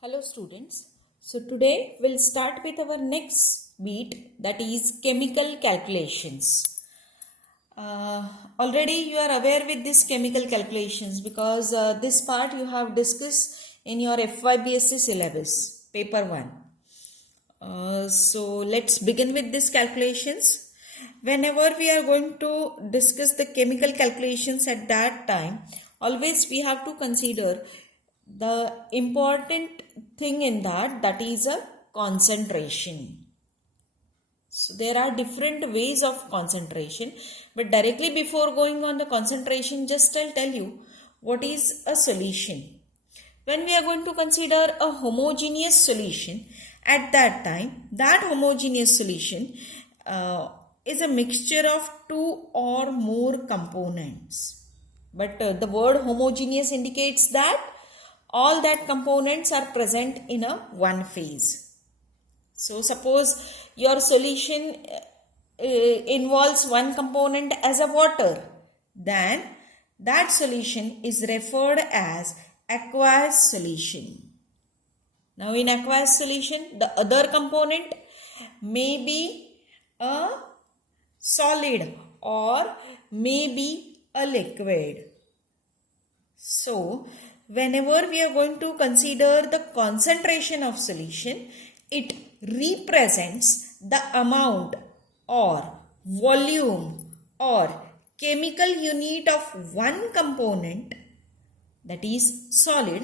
Hello students. So today we'll start with our next beat, that is chemical calculations. Already you are aware with this chemical calculations because this part you have discussed in your FYBSc syllabus, paper 1. So let's begin with these calculations. Whenever we are going to discuss the chemical calculations at that time, always we have to consider the important thing in that is a concentration. So there are different ways of concentration, but directly before going on the concentration, just I'll tell you what is a solution. When we are going to consider a homogeneous solution, at that time, that homogeneous solution is a mixture of two or more components. But the word homogeneous indicates that all that components are present in a one phase. So suppose your solution involves one component as a water, then that solution is referred as aqueous solution. Now in aqueous solution, the other component may be a solid or may be a liquid. So whenever we are going to consider the concentration of solution, it represents the amount or volume or chemical unit of one component, that is solid,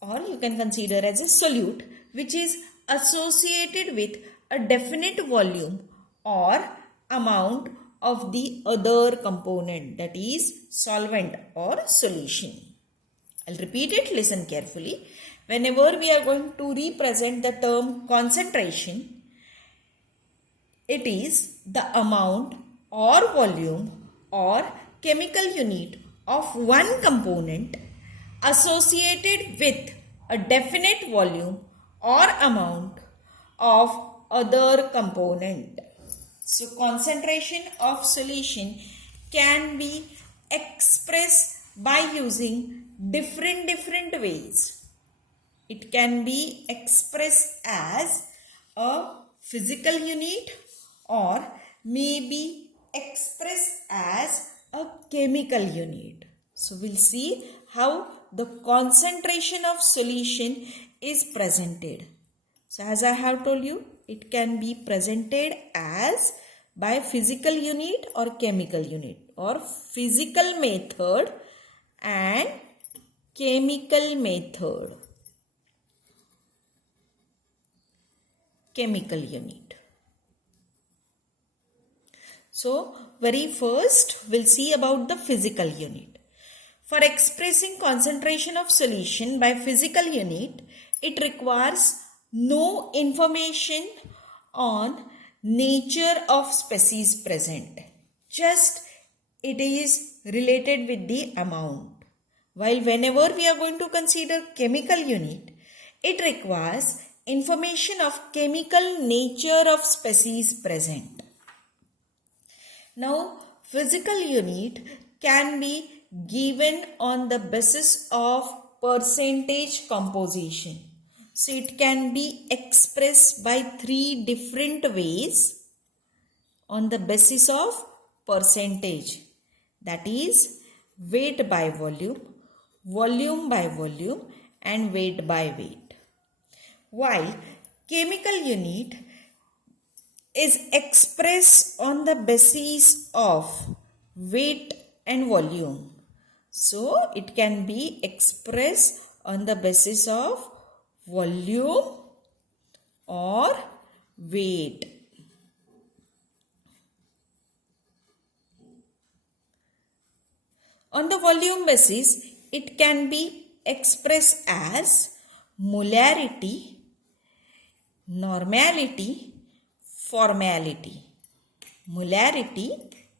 or you can consider as a solute, which is associated with a definite volume or amount of the other component, that is solvent or solution. I'll repeat it, listen carefully. Whenever we are going to represent the term concentration, it is the amount or volume or chemical unit of one component associated with a definite volume or amount of other component. So concentration of solution can be expressed by using different ways. It can be expressed as a physical unit or may be expressed as a chemical unit. So we'll see how the concentration of solution is presented. So as I have told you, it can be presented as by physical unit or chemical unit, or physical method and chemical method. Chemical unit. So very first we'll see about the physical unit. For expressing concentration of solution by physical unit, it requires no information on nature of species present. Just it is related with the amount. While whenever we are going to consider chemical unit, it requires information of chemical nature of species present. Now, physical unit can be given on the basis of percentage composition. So, it can be expressed by three different ways on the basis of percentage. That is weight by volume, volume by volume, and weight by weight. While chemical unit is expressed on the basis of weight and volume. So it can be expressed on the basis of volume or weight. On the volume basis, it can be expressed as molarity, normality, formality. Molarity,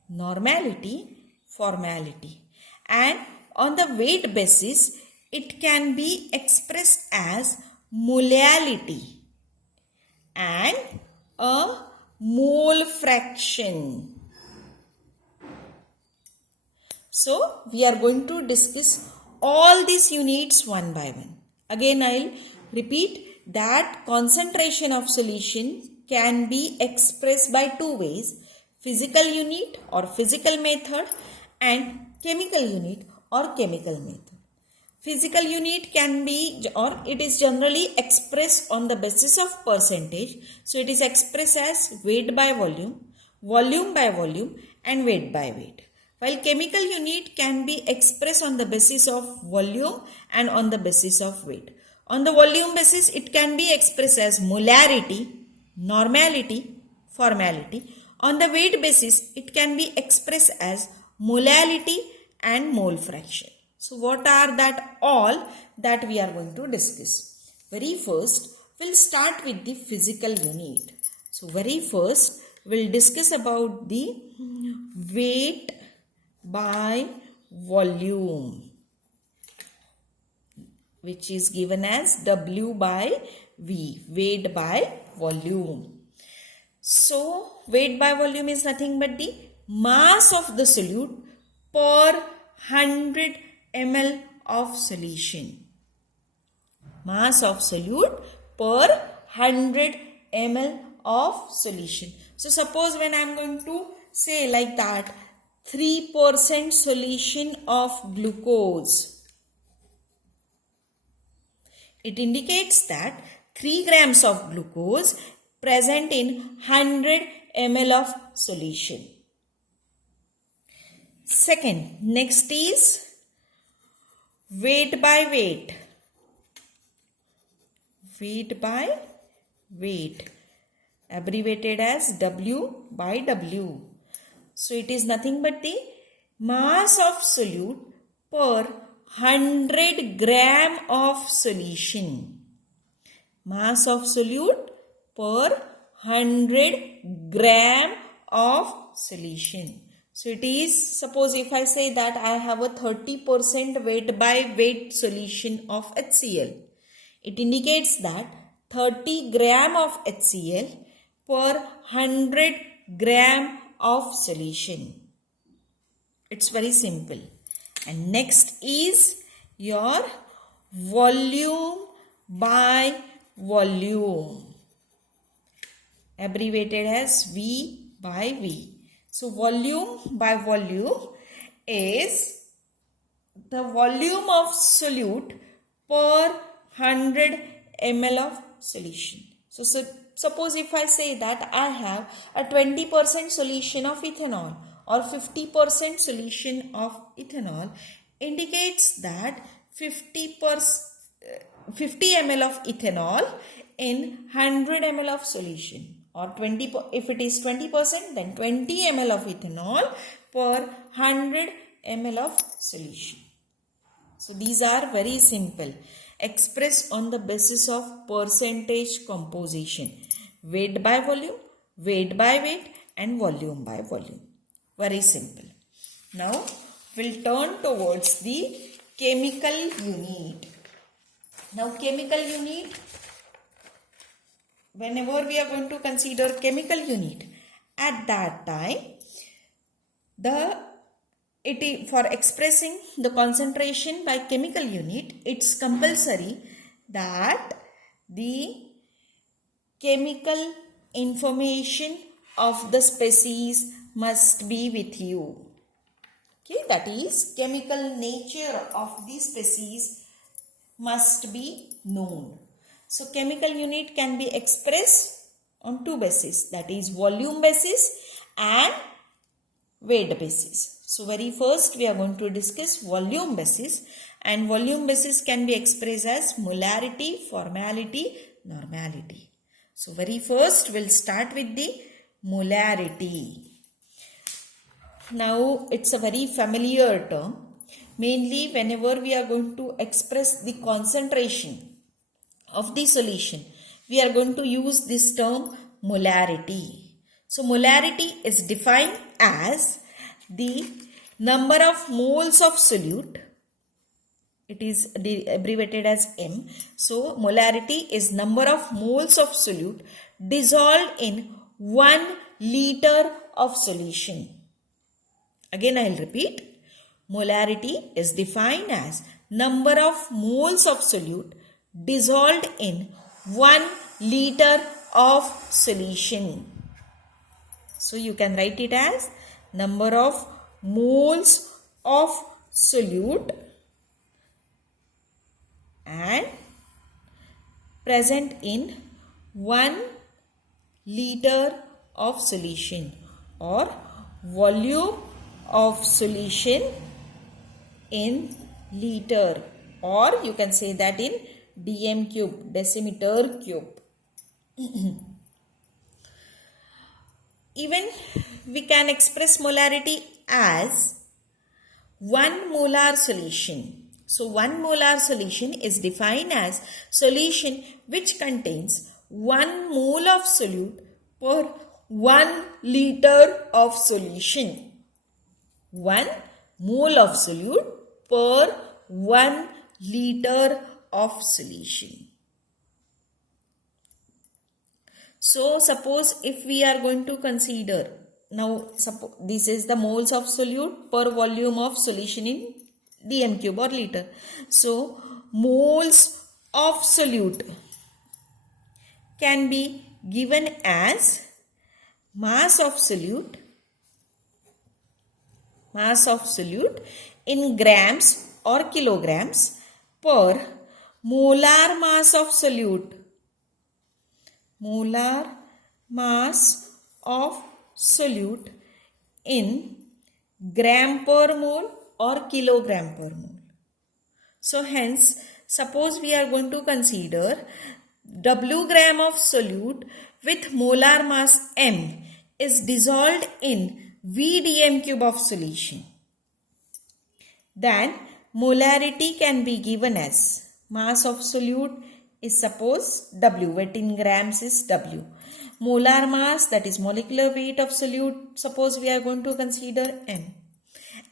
normality, formality. And on the weight basis, it can be expressed as molality and a mole fraction. So we are going to discuss all these units one by one. Again, I'll Repeat that concentration of solution can be expressed by two ways: physical unit or physical method and chemical unit or chemical method. Physical unit can be, or it is generally expressed on the basis of percentage. So it is expressed as weight by volume, volume by volume and weight by weight. While chemical unit can be expressed on the basis of volume and on the basis of weight. On the volume basis, it can be expressed as molarity, normality, formality. On the weight basis, it can be expressed as molality and mole fraction. So what are that all that we are going to discuss? Very first, we'll start with the physical unit. So very first, we'll discuss about the weight by volume, which is given as W by V, weight by volume. So weight by volume is nothing but the mass of the solute per 100 ml of solution. Mass of solute per 100 ml of solution. So suppose when I am going to say like that, 3% solution of glucose. It indicates that 3 grams of glucose present in 100 ml of solution. Second, next is weight by weight. Weight by weight, abbreviated as W by W. So it is nothing but the mass of solute per 100 gram of solution. Mass of solute per 100 gram of solution. So it is, suppose if I say that I have a 30% weight by weight solution of HCl. It indicates that 30 gram of HCl per 100 gram of solution. It's very simple. And next is your volume by volume, abbreviated as V by V. So volume by volume is the volume of solute per 100 ml of solution. So suppose if I say that I have a 20% solution of ethanol or 50% solution of ethanol, indicates that 50 ml of ethanol in 100 ml of solution, or 20, if it is 20%, then 20 ml of ethanol per 100 ml of solution. So these are very simple, expressed on the basis of percentage composition, weight by volume, weight by weight and volume by volume. Very simple. Now we'll turn towards the chemical unit. Now chemical unit, whenever we are going to consider chemical unit, at that time for expressing the concentration by chemical unit, it's compulsory that the chemical information of the species must be with you. Okay, that is, chemical nature of the species must be known. So chemical unit can be expressed on two bases, that is volume basis and weight basis. So very first we are going to discuss volume basis, and volume basis can be expressed as molarity, formality, normality. So very first we'll start with the molarity. Now it's a very familiar term. Mainly whenever we are going to express the concentration of the solution, we are going to use this term molarity. So molarity is defined as the number of moles of solute. It is abbreviated as M. So molarity is number of moles of solute dissolved in 1 liter of solution. Again I will repeat. Molarity is defined as number of moles of solute dissolved in 1 liter of solution. So you can write it as number of moles of solute and present in 1 liter of solution, or volume of solution in liter, or you can say that in dm cube, decimeter cube. Even we can express molarity as 1 molar solution. So 1 molar solution is defined as solution which contains 1 mole of solute per 1 liter of solution. 1 mole of solute per 1 liter of solution. So suppose if we are going to consider, now suppose this is the moles of solute per volume of solution in dm cube or liter. So moles of solute can be given as mass of solute in grams or kilograms per molar mass of solute. Molar mass of solute in gram per mole or kilogram per mole. So hence, suppose we are going to consider W gram of solute with molar mass M is dissolved in V dm cube of solution. Then molarity can be given as mass of solute is suppose W, weight in grams is W. Molar mass, that is molecular weight of solute, suppose we are going to consider M.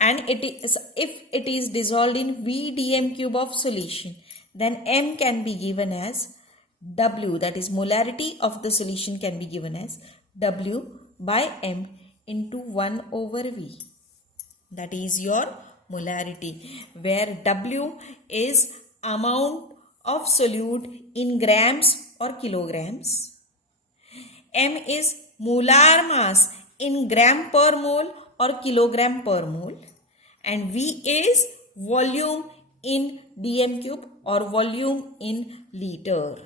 And it is, if it is dissolved in V dm cube of solution, then M can be given as W, that is molarity of the solution can be given as W by M into 1 over V. That is your molarity, where W is amount of solute in grams or kilograms. M is molar mass in gram per mole or kilogram per mole, and V is volume in dm cube or volume in liter.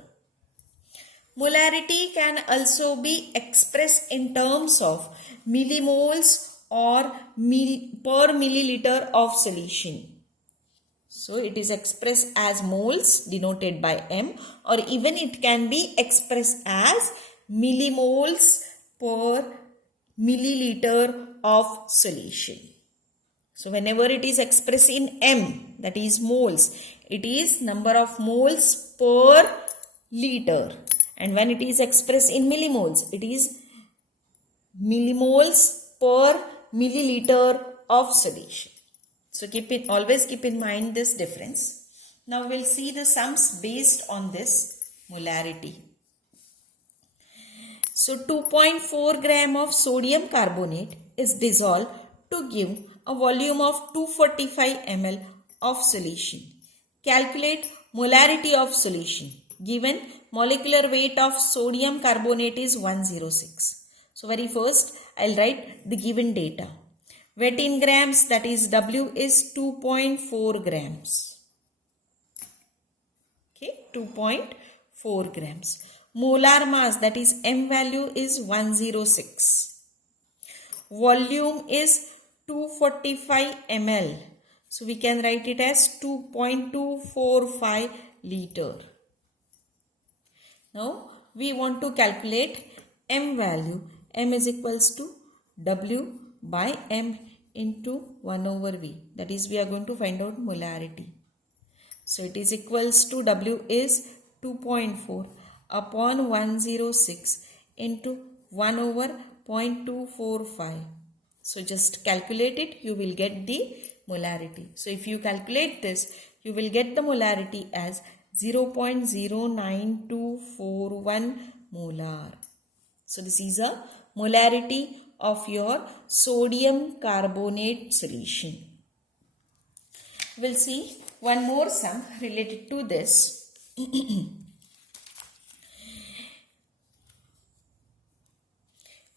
Molarity can also be expressed in terms of millimoles or per milliliter of solution. So it is expressed as moles denoted by M, or even it can be expressed as millimoles per milliliter of solution. So whenever it is expressed in M, that is moles, it is number of moles per liter. And when it is expressed in millimoles, it is millimoles per milliliter of solution. So always keep in mind this difference. Now we'll see the sums based on this molarity. So 2.4 gram of sodium carbonate is dissolved to give a volume of 245 ml of solution. Calculate molarity of solution. Given molecular weight of sodium carbonate is 106. So very first I'll write the given data. Weight in grams, that is W, is 2.4 grams. Okay, 2.4 grams. Molar mass, that is M value, is 106. Volume is 245 ml. So we can write it as 2.245 liter. Now we want to calculate M value. M is equals to W by M into 1 over V. That is, we are going to find out molarity. So it is equals to W is 2.4 upon 106 into 1 over 0.245. So just calculate it, you will get the molarity. So if you calculate this, you will get the molarity as 0.09241 molar. So this is a molarity of your sodium carbonate solution. We'll see one more sum related to this.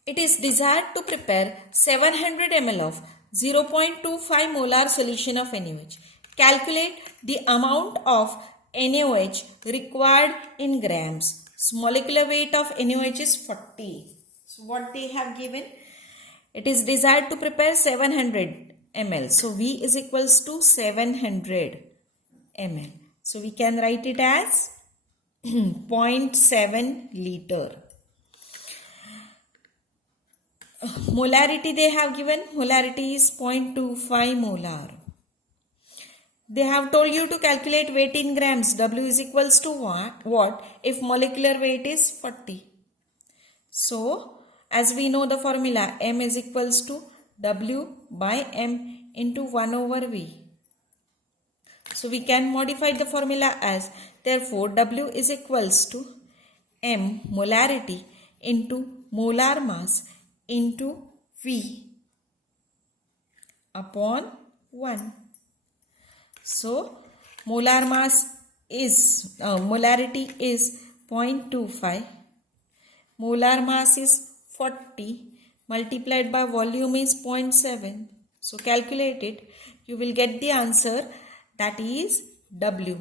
It is desired to prepare 700 ml of 0.25 molar solution of NaOH. Calculate the amount of NaOH required in grams. So molecular weight of NaOH is 40. So what they have given? It is desired to prepare 700 ml. So V is equals to 700 ml. So we can write it as 0.7 liter. Molarity they have given. Molarity is 0.25 molar. They have told you to calculate weight in grams. W is equals to what if molecular weight is 40. So as we know the formula, M is equals to W by M into 1 over V. So we can modify the formula as, therefore W is equals to M molarity into molar mass into V upon 1. So molar mass is, molarity is 0.25, molar mass is 40 multiplied by volume is 0.7. So calculate it, you will get the answer, that is W,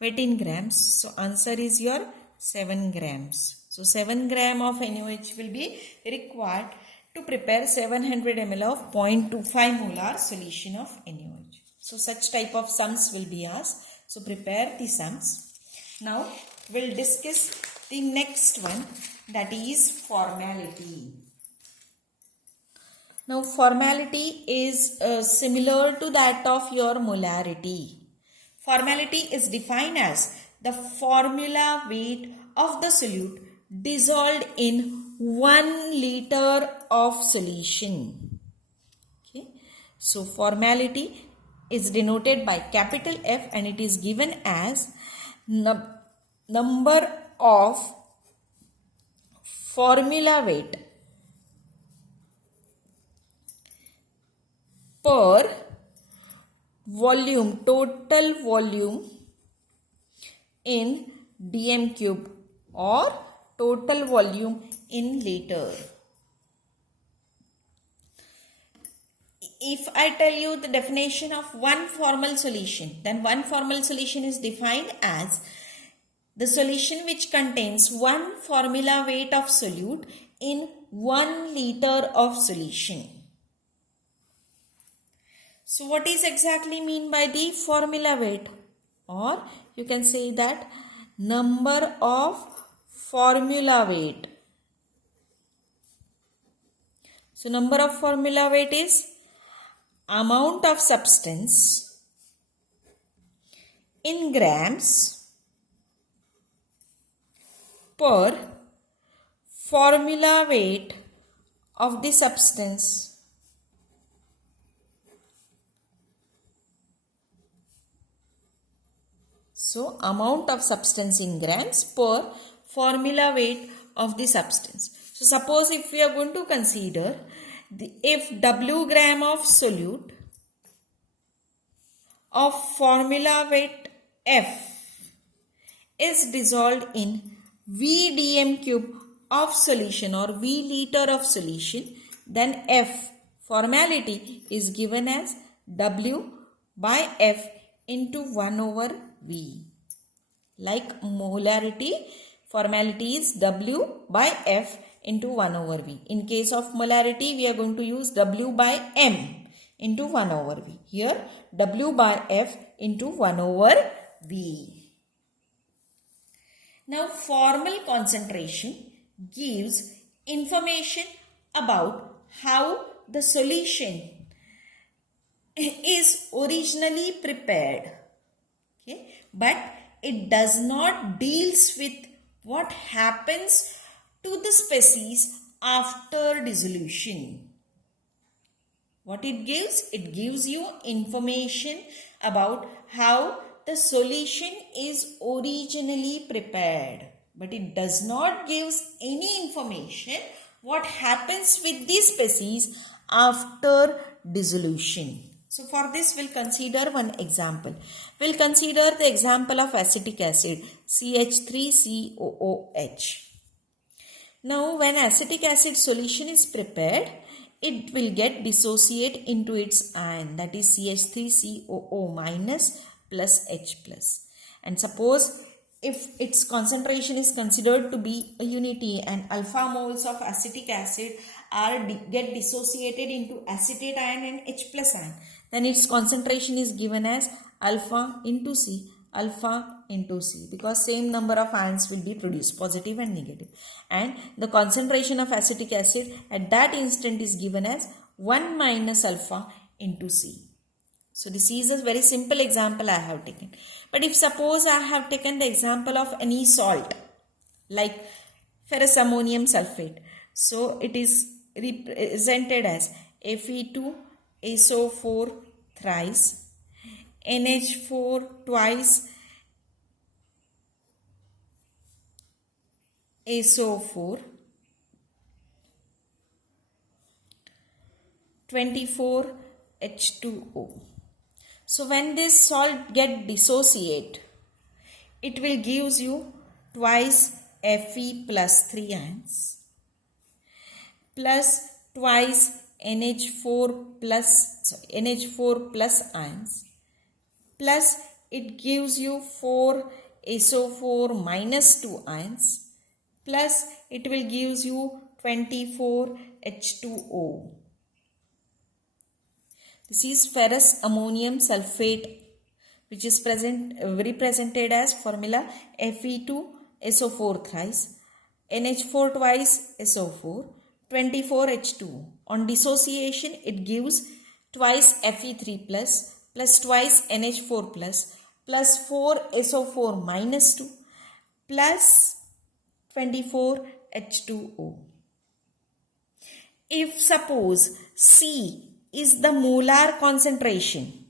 weight in grams. So answer is your 7 grams. So 7 gram of NaOH will be required to prepare 700 ml of 0.25 molar solution of NaOH. So such type of sums will be asked. So prepare the sums. Now we'll discuss the next one, that is formality. Now formality is similar to that of your molarity. Formality is defined as the formula weight of the solute dissolved in 1 liter of solution. Okay. So formality is denoted by capital F and it is given as number of formula weight per volume, total volume in dm cube or total volume in liter. If I tell you the definition of one formal solution, then one formal solution is defined as the solution which contains one formula weight of solute in 1 liter of solution. So what is exactly mean by the formula weight? Or you can say that number of formula weight. So number of formula weight is amount of substance in grams per formula weight of the substance So amount of substance in grams per formula weight of the substance. So suppose if we are going to consider if W gram of solute of formula weight F is dissolved in V dm cube of solution or V liter of solution, then F formality is given as W by F into 1 over V. Like molarity, formality is W by F into 1 over V. In case of molarity, we are going to use W by M into 1 over V. Here, W by F into 1 over V. Now, formal concentration gives information about how the solution is originally prepared. Okay? But it does not deals with what happens to the species after dissolution. What it gives? It gives you information about how the solution is originally prepared. But it does not give any information what happens with the species after dissolution. So for this we'll consider one example. We'll consider the example of acetic acid CH3COOH. Now when acetic acid solution is prepared, it will get dissociate into its ion, that is CH3COO minus plus H plus. And suppose if its concentration is considered to be a unity and alpha moles of acetic acid get dissociated into acetate ion and H plus ion, then its concentration is given as alpha into C, because same number of ions will be produced, positive and negative, and the concentration of acetic acid at that instant is given as 1 minus alpha into C. So this is a very simple example I have taken. But if suppose I have taken the example of any salt like ferrous ammonium sulfate, so it is represented as Fe2SO4 thrice, NH4 twice SO4, 24 H2O. So when this salt get dissociate, it will gives you twice Fe plus 3 ions plus twice NH4 plus ions plus it gives you 4 SO4 minus 2 ions plus it will gives you 24 H2O. This is ferrous ammonium sulfate, which is represented as formula Fe2SO4 thrice, NH4 twice SO4, 24 H2O. On dissociation, it gives twice Fe3 plus twice NH4 plus 4 SO4 minus 2 plus 24 H2O. If suppose C is the molar concentration,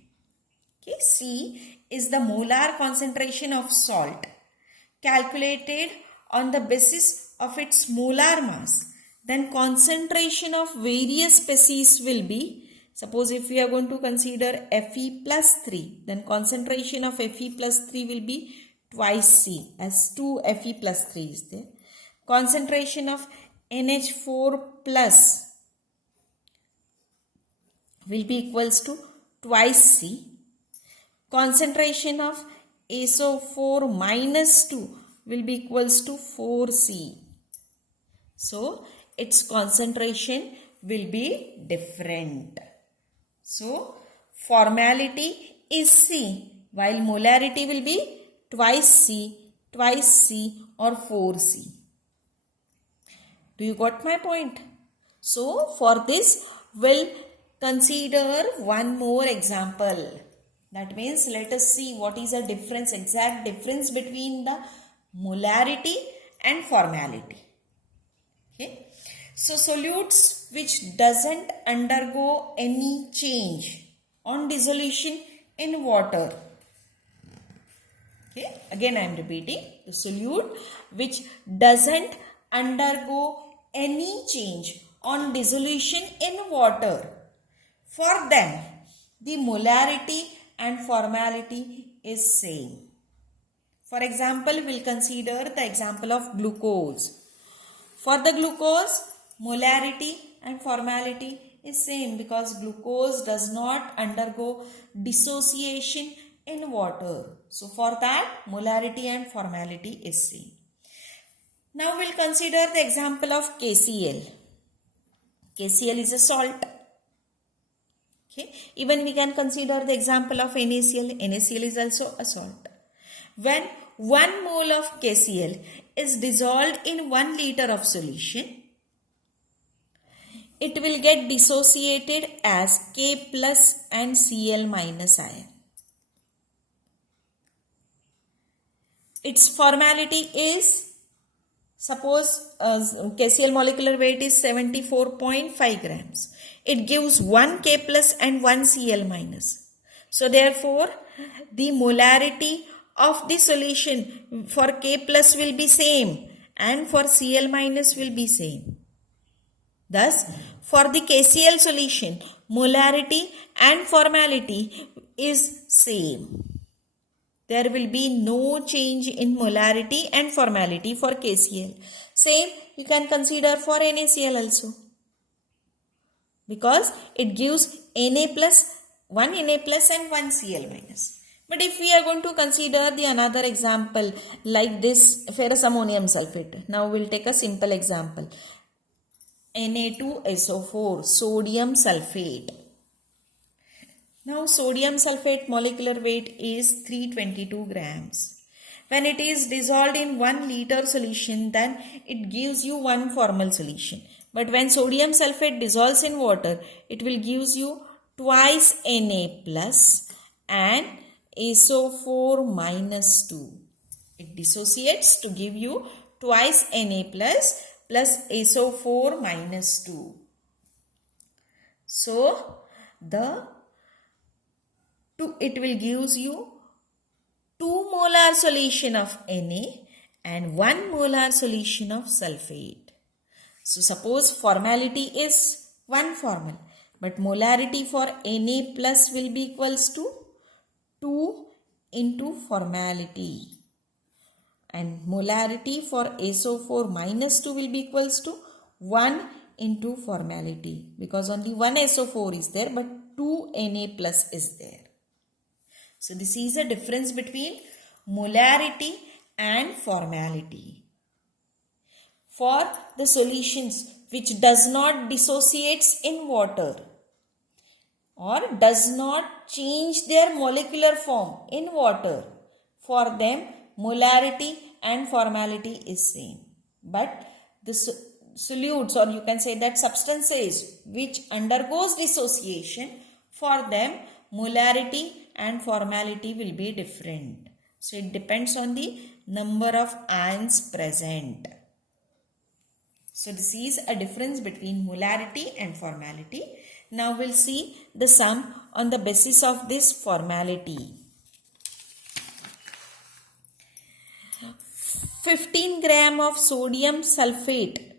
okay, C is the molar concentration of salt calculated on the basis of its molar mass, then concentration of various species will be, suppose if we are going to consider Fe plus 3, then concentration of Fe plus 3 will be twice C, as 2 Fe plus 3 is there. Concentration of NH4 plus will be equals to twice C. Concentration of SO4 minus 2 will be equals to 4C. So its concentration will be different. So formality is C, while molarity will be twice C or 4C. Do you got my point? So for this we'll consider one more example. That means let us see what is the difference, exact difference between the molarity and formality. Okay. So solutes which doesn't undergo any change on dissolution in water. Okay. Again I am repeating, the solute which doesn't undergo any change on dissolution in water. For them, the molarity and formality is same. For example, we'll consider the example of glucose. For the glucose, molarity and formality is same because glucose does not undergo dissociation in water. So for that, molarity and formality is same. Now we'll consider the example of KCl. KCl is a salt. Okay. Even we can consider the example of NaCl. NaCl is also a salt. When 1 mole of KCl is dissolved in 1 liter of solution, it will get dissociated as K plus and Cl minus ion. Its formality is, suppose KCl molecular weight is 74.5 grams. It gives 1 K plus and 1 Cl minus. So therefore, the molarity of the solution for K plus will be same and for Cl minus will be same. Thus, for the KCl solution, molarity and formality is same. There will be no change in molarity and formality for KCl. Same you can consider for NaCl also, because it gives Na plus, 1 Na plus and 1 Cl minus. But if we are going to consider the another example like this ferrous ammonium sulfate, now we'll take a simple example. Na2SO4 sodium sulfate. Now sodium sulfate molecular weight is 322 grams. When it is dissolved in 1 liter solution, then it gives you one formal solution. But when sodium sulfate dissolves in water, it will give you twice Na plus and SO4 minus 2. It dissociates to give you twice Na plus SO4 minus 2. So, it will give you 2 molar solution of Na and 1 molar solution of sulfate. So, suppose formality is 1 formal, but molarity for Na plus will be equals to 2 into formality. And molarity for SO4 minus 2 will be equals to 1 into formality, because only 1 SO4 is there but 2 Na plus is there. So this is a difference between molarity and formality. For the solutions which does not dissociates in water or does not change their molecular form in water, for them molarity and formality is same. But the solutes, or you can say that substances which undergoes dissociation, for them molarity and formality will be different. So it depends on the number of ions present. So this is a difference between molarity and formality. Now we'll see the sum on the basis of this formality. 15 gram of sodium sulfate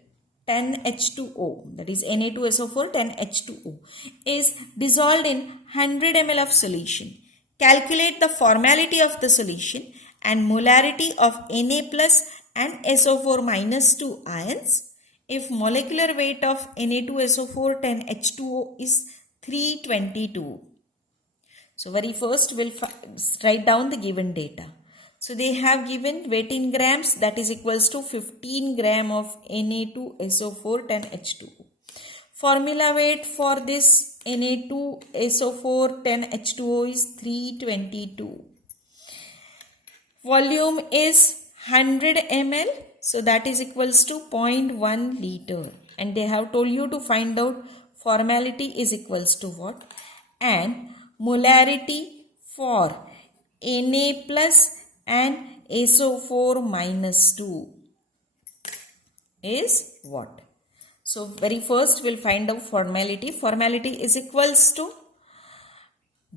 10H2O, that is Na2SO4 10H2O, is dissolved in 100 ml of solution. Calculate the formality of the solution and molarity of Na plus and SO4 minus 2 ions if molecular weight of Na2SO4 10H2O is 322. So very first we'll write down the given data. So they have given weight in grams, that is equals to 15 gram of Na2SO4 10H2O. Formula weight for this Na2SO4 10H2O is 322. Volume is 100 ml, so that is equals to 0.1 liter. And they have told you to find out formality is equals to what? And molarity for Na plus and SO4 minus 2 is what? So very first we'll find out formality. Formality is equals to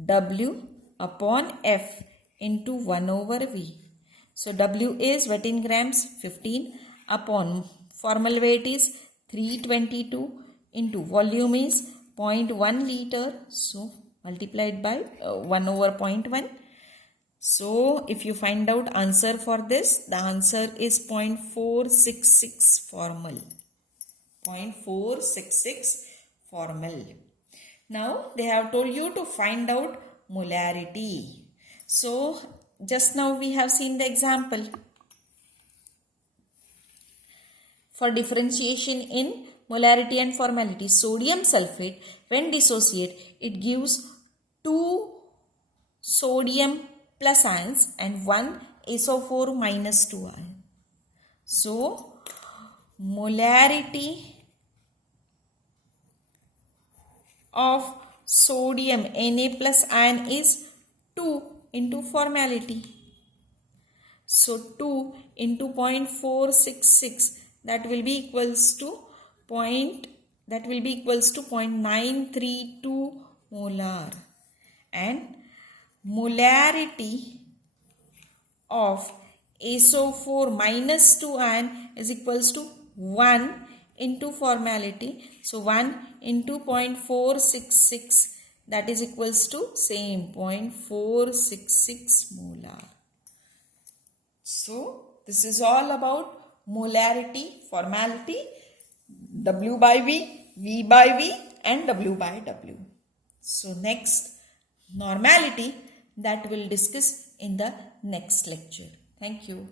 W upon F into 1 over V. So W is weight in grams 15 upon formal weight is 322 into volume is 0.1 liter. So multiplied by 1 over 0.1. So if you find out answer for this, the answer is 0.466 formal. 0.466 formal. Now they have told you to find out molarity. So just now we have seen the example for differentiation in molarity and formality. Sodium sulfate, when dissociate, it gives 2 sodium plus ions and 1 SO4 minus 2 ion. So molarity of sodium Na plus ion is 2 into formality. So 2 into 0.466, that will be equals to 0.932 molar. And molarity of SO4 minus 2 ion is equals to 1 into formality. So 1 into 0.466, that is equals to same 0.466 molar. So this is all about molarity, formality, W by V, V by V and W by W. So next, normality, that we'll discuss in the next lecture. Thank you.